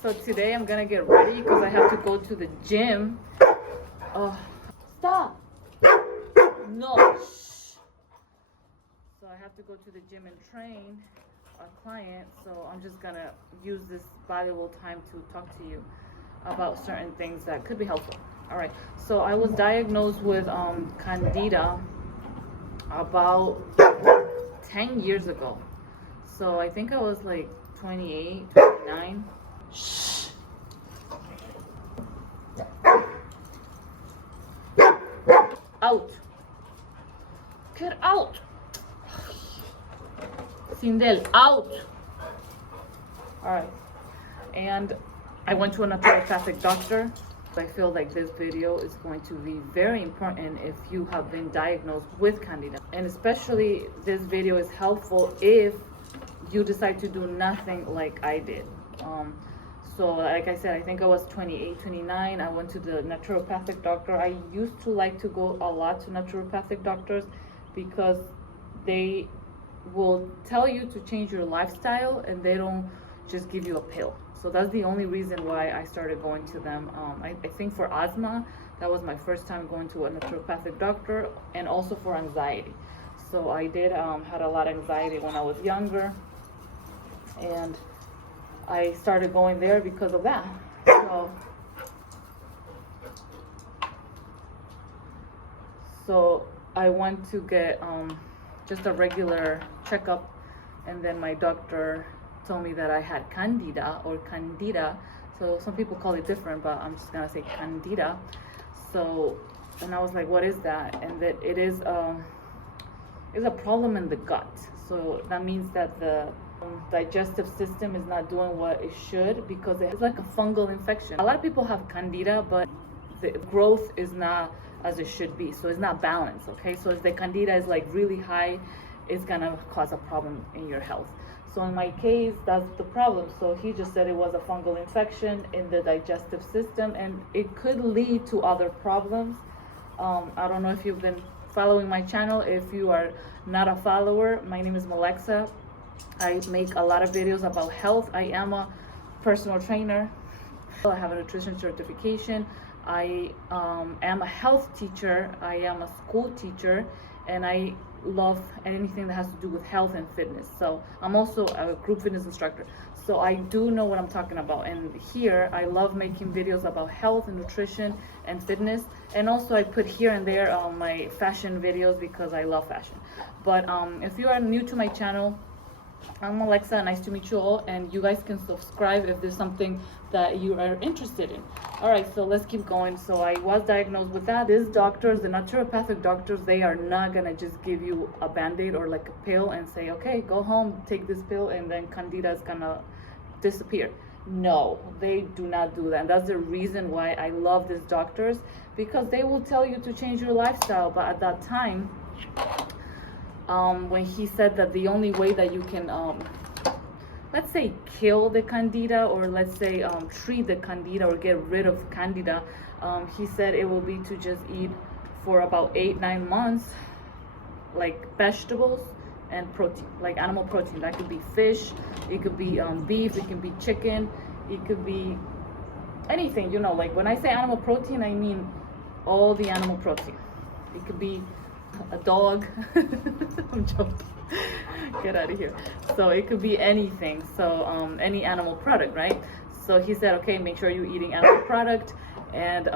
So today I'm gonna get ready because I have to go to the gym. Oh, stop! No. Shh. So I have to go to the gym and train a client. So I'm just gonna use this valuable time to talk to you about certain things that could be helpful. All right. So I was diagnosed with Candida about 10 years ago. So I think I was like 28, 29. Shh. Out. Get out. Sindel, out. All right. And I went to a naturopathic doctor. I feel like this video is going to be very important if you have been diagnosed with Candida. And especially this video is helpful if you decide to do nothing like I did. So like I said, I think I was 28, 29. I went to the naturopathic doctor. I used to like to go a lot to naturopathic doctors because they will tell you to change your lifestyle and they don't just give you a pill. So that's the only reason why I started going to them. I think for asthma, that was my first time going to a naturopathic doctor, and also for anxiety. So I did had a lot of anxiety when I was younger, and I started going there because of that. So I went to get just a regular checkup, and then my doctor told me that I had Candida or Candida. So some people call it different, but I'm just gonna say Candida. So, and I was like, what is that? And that it is a problem in the gut. So that means that the digestive system is not doing what it should, because it's like a fungal infection. A lot of people have Candida, but the growth is not as it should be. So it's not balanced, okay? So if the Candida is like really high, it's gonna cause a problem in your health. So in my case, that's the problem. So he just said it was a fungal infection in the digestive system, and it could lead to other problems. I don't know if you've been following my channel. If you are not a follower, my name is Malexa. I make a lot of videos about health. I am a personal trainer. I have a nutrition certification. I am a health teacher. I am a school teacher, and I love anything that has to do with health and fitness. So I'm also a group fitness instructor. So I do know what I'm talking about. And here I love making videos about health and nutrition and fitness. And also I put here and there my fashion videos because I love fashion. But if you are new to my channel, I'm Alexa, nice to meet you all, and you guys can subscribe if there's something that you are interested in. All right, so let's keep going. So I was diagnosed with that. These doctors, the naturopathic doctors, they are not gonna just give you a band-aid or like a pill and say, okay, go home, take this pill, and then Candida is gonna disappear. No, they do not do that. And that's the reason why I love these doctors, because they will tell you to change your lifestyle. But at that time, when he said that the only way that you can, let's say, kill the Candida, or let's say treat the Candida or get rid of Candida, he said it will be to just eat for about 8-9 months, like vegetables and protein, like animal protein. That could be fish, it could be beef, it can be chicken, it could be anything, you know. Like when I say animal protein, I mean all the animal protein. It could be a dog. I'm joking. Get out of here. So it could be anything. So any animal product, right? So he said, okay, make sure you're eating animal product and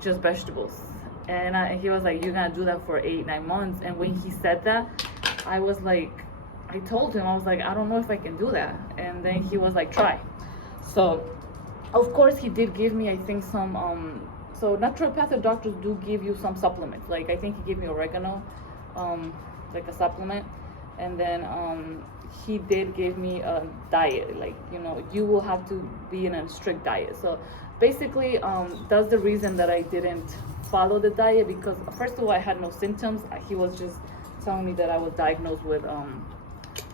just vegetables. And he was like, you're gonna do that for 8-9 months. And when he said that, I was like, I told him, I was like, I don't know if I can do that. And then he was like, try. So of course he did give me, I think, some so naturopathic doctors do give you some supplements. Like I think he gave me oregano, like a supplement. And then he did give me a diet. Like, you know, you will have to be in a strict diet. So basically, that's the reason that I didn't follow the diet, because first of all, I had no symptoms. He was just telling me that I was diagnosed with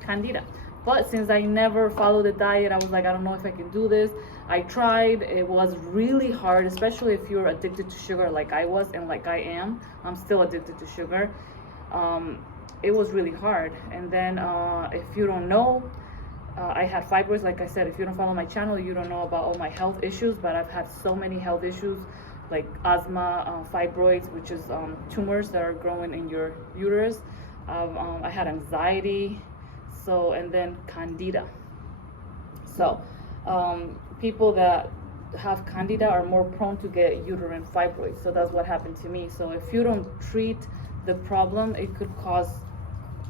Candida. But since I never followed the diet, I was like, I don't know if I can do this. I tried. It was really hard, especially if you're addicted to sugar like I was, and like I am. I'm still addicted to sugar. It was really hard. And then if you don't know, I had fibroids. Like I said, if you don't follow my channel, you don't know about all my health issues, but I've had so many health issues like asthma, fibroids, which is tumors that are growing in your uterus. I had anxiety, so, and then Candida. So people that have Candida are more prone to get uterine fibroids. So that's what happened to me. So if you don't treat the problem, it could cause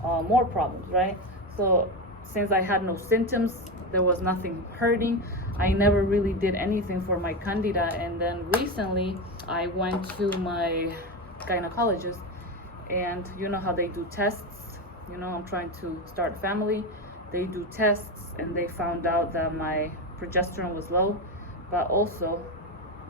more problems, right? So since I had no symptoms, there was nothing hurting, I never really did anything for my Candida. And then recently I went to my gynecologist, and you know how they do tests, you know, I'm trying to start a family. They do tests and they found out that my progesterone was low, but also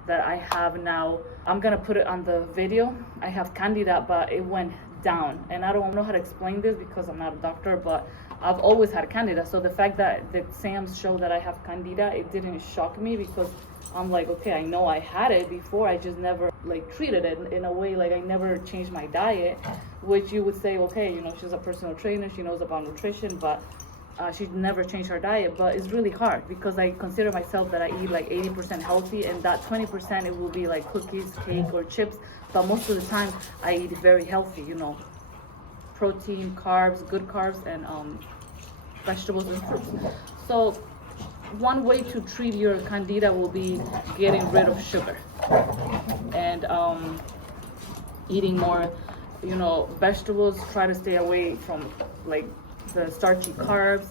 that I have now, I'm gonna put it on the video, I have Candida, but it went down. And I don't know how to explain this because I'm not a doctor, but I've always had Candida. So the fact that the exams show that I have Candida, it didn't shock me, because I'm like, okay, I know I had it before, I just never like treated it in a way, like I never changed my diet, which you would say, okay, you know, she's a personal trainer, she knows about nutrition, but she never changed her diet. But it's really hard because I consider myself that I eat like 80% healthy, and that 20% it will be like cookies, cake, or chips. But most of the time I eat very healthy, you know, protein, carbs, good carbs, and vegetables and fruits. So one way to treat your Candida will be getting rid of sugar and eating more, you know, vegetables. Try to stay away from like the starchy carbs.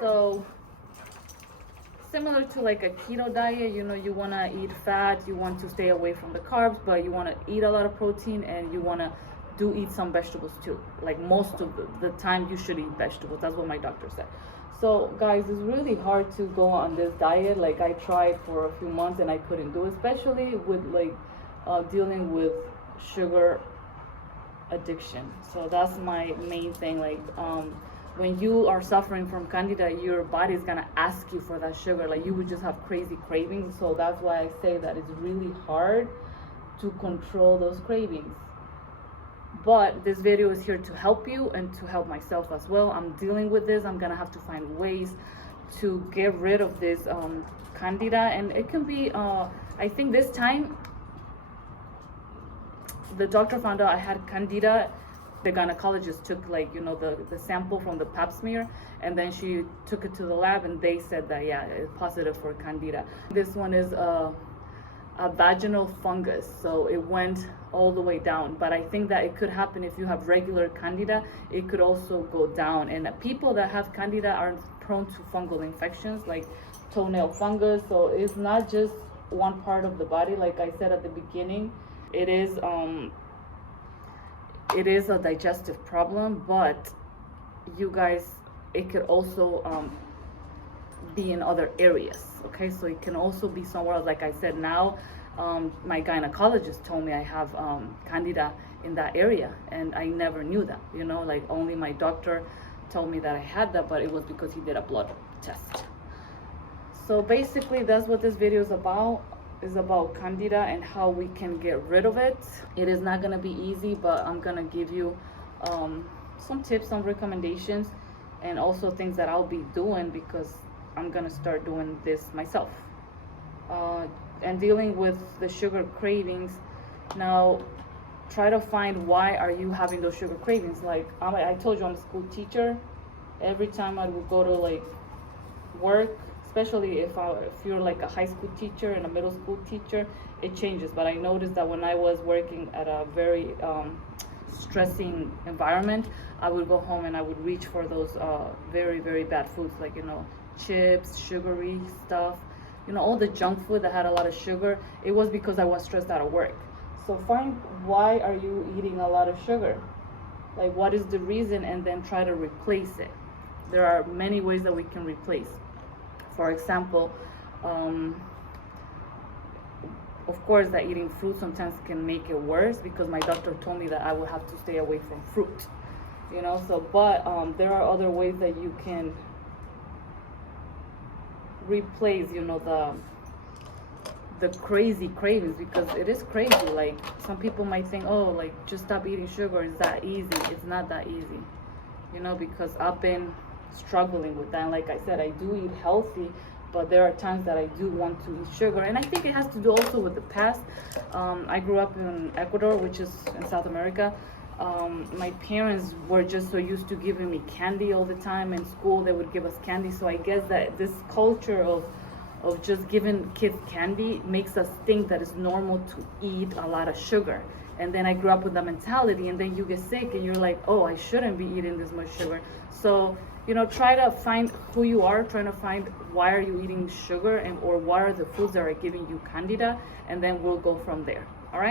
So similar to like a keto diet, you know, you want to eat fat, you want to stay away from the carbs, but you want to eat a lot of protein, and you want to eat some vegetables too. Like most of the time you should eat vegetables. That's what my doctor said. So guys, it's really hard to go on this diet. Like I tried for a few months and I couldn't do it, especially with like dealing with sugar addiction. So that's my main thing. Like when you are suffering from Candida, your body is gonna ask you for that sugar. Like you would just have crazy cravings. So that's why I say that it's really hard to control those cravings. But this video is here to help you and to help myself as well. I'm dealing with this. I'm gonna have to find ways to get rid of this Candida, and it can be I think this time the doctor found out I had Candida. The gynecologist took like, you know, the sample from the pap smear, and then she took it to the lab, and they said that yeah, it's positive for Candida. This one is a vaginal fungus, so it went all the way down. But I think that it could happen if you have regular Candida, it could also go down. And people that have Candida are prone to fungal infections like toenail fungus. So it's not just one part of the body. Like I said at the beginning, it is a digestive problem, but you guys, it could also be in other areas. Okay, so it can also be somewhere else. Like I said, now my gynecologist told me I have Candida in that area, and I never knew that, you know, like only my doctor told me that I had that, but it was because he did a blood test. So basically that's what this video is about Candida and how we can get rid of it. It is not going to be easy, but I'm going to give you some tips, some recommendations, and also things that I'll be doing, because I'm going to start doing this myself. And dealing with the sugar cravings. Now try to find why are you having those sugar cravings. Like I told you, I'm a school teacher. Every time I would go to like work, especially if you're like a high school teacher and a middle school teacher, it changes. But I noticed that when I was working at a very stressing environment, I would go home and I would reach for those very, very bad foods, like, you know, chips, sugary stuff, you know, all the junk food that had a lot of sugar. It was because I was stressed out of work. So find why are you eating a lot of sugar? Like what is the reason, and then try to replace it. There are many ways that we can replace. For example, of course that eating fruit sometimes can make it worse, because my doctor told me that I would have to stay away from fruit, you know. So but there are other ways that you can replace, you know, the crazy cravings, because it is crazy. Like some people might think, oh, like just stop eating sugar, it's that easy. It's not that easy, you know, because I've been struggling with that. And like I said, I do eat healthy, but there are times that I do want to eat sugar. And I think it has to do also with the past. I grew up in Ecuador, which is in South America. My parents were just so used to giving me candy all the time. In school, they would give us candy. So I guess that this culture of just giving kids candy makes us think that it's normal to eat a lot of sugar. And then I grew up with that mentality, and then you get sick and you're like, oh, I shouldn't be eating this much sugar. So, try to find who you are, trying to find why are you eating sugar, and or what are the foods that are giving you candida, and then we'll go from there. All right.